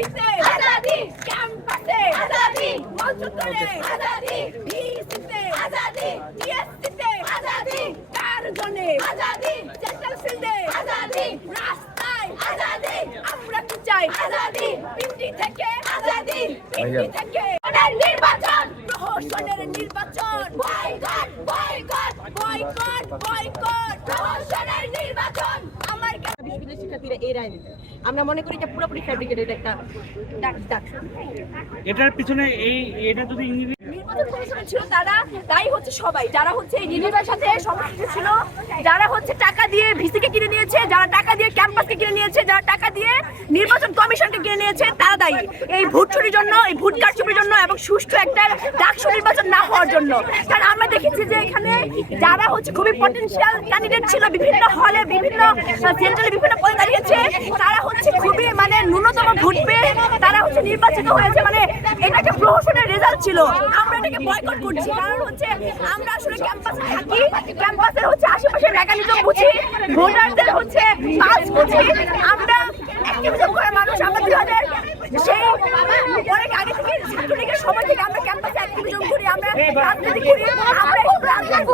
বিপিতে আজাদি, ক্যাম্পাসে আজাদি, মঞ্চতলে আজাদি, ভিসিতে আজাদি, টিএসসিতে আজাদি, কার্জনে আজাদি, সেন্ট্রাল ফিল্ডে আজাদি, রাস্তায় আজাদি, আমরা কি চাই আজাদি, পিন্ডি থেকে আজাদি, পিন্ডি থেকে নির্বাচন, প্রহসনের নির্বাচন, বয়কট বয়কট বয়কট বয়কট, প্রহসনের নির্বাচন। আমার বিশ্ববিদ্যালয়ের শিক্ষার্থীরা এই রায় দিতে আমরা মনে করি এটা পুরোপুরি ফ্যাব্রিকেটেড একটা ডাক। এটার পিছনে এটা যদি নির্বাচন কমিশনে ছিল তারা, তাই হচ্ছে সবাই যারা হচ্ছে এই নির্বাচনের সাথে সম্পৃক্ত ছিল, যারা হচ্ছে টাকা দিয়ে ভিসিকে কিনে নিয়েছে, যারা টাকা দিয়ে ক্যাম্পাসকে কিনে নিয়েছে, যারা টাকা দিয়ে নির্বাচন কমিশনকে কিনে নিয়েছে, তারা দায়ী এই ভোট চুরির জন্য, এই ভোট কারচুপির জন্য এবং সুষ্ঠু একটা ডাকসু নির্বাচন না হওয়ার জন্য। কারণ আমরা দেখেছি যে এখানে যারা হচ্ছে খুবই পটেনশিয়াল ক্যান্ডিডেট ছিল, বিভিন্ন হলে বিভিন্ন সেন্টারে বিভিন্ন পদে দাঁড়িয়েছে, তারা হচ্ছে খুবই মানে ন্যূনতম ভোট পেয়ে তারা হচ্ছে নির্বাচিত হয়েছে। মানে এটা একটা প্রহসনের রেজাল্ট ছিল। আমরা এটাকে বয়কট করছি, কারণ হচ্ছে আমরা আসলে ক্যাম্পাসে থাকি, ক্যাম্পাসের হচ্ছে আশেপাশে মেকানিজম বুঝি, ভোটারদের হচ্ছে পাস বুঝি। আমরা অ্যাক্টিভিজম করে মানুষ, আমরা 2000 সেই অনেক আগে থেকে ছাত্রলীগের সময় থেকে আমরা ক্যাম্পাসে অ্যাক্টিভিজম করি, আমরা রাজনীতি করি, আমরা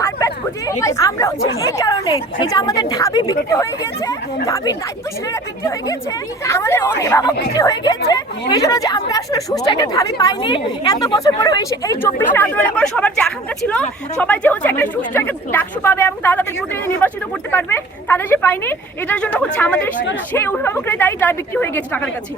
পারপাস বুঝি। আমরা হচ্ছে এই কারণে এই যে আমাদের ঢাবি বিক্রি হয়ে গিয়েছে, ঢাবির দায়িত্বশীলেরা বিক্রি হয়ে গিয়েছে, আমাদের অভিভাবক বিক্রি হয়ে গিয়েছে, এই জন্য যে আমরা আসলে সুষ্ঠু একটা ঢাবি পাইনি। এত বছর পরে এই 24 আন্দোলনের পর সবার যে আকাঙ্ক্ষা ছিল, সবাই যে হচ্ছে একটা সুষ্ঠু একটা ডাকসু পাবে এবং তারা তাদের প্রতিনিধি নির্বাচিত করতে পারবে, তাদের যে পাইনি, এটার জন্য হচ্ছে আমাদের সেই অভিভাবকরাই দায়ী যারা বিক্রি হয়ে গেছে টাকার কাছে।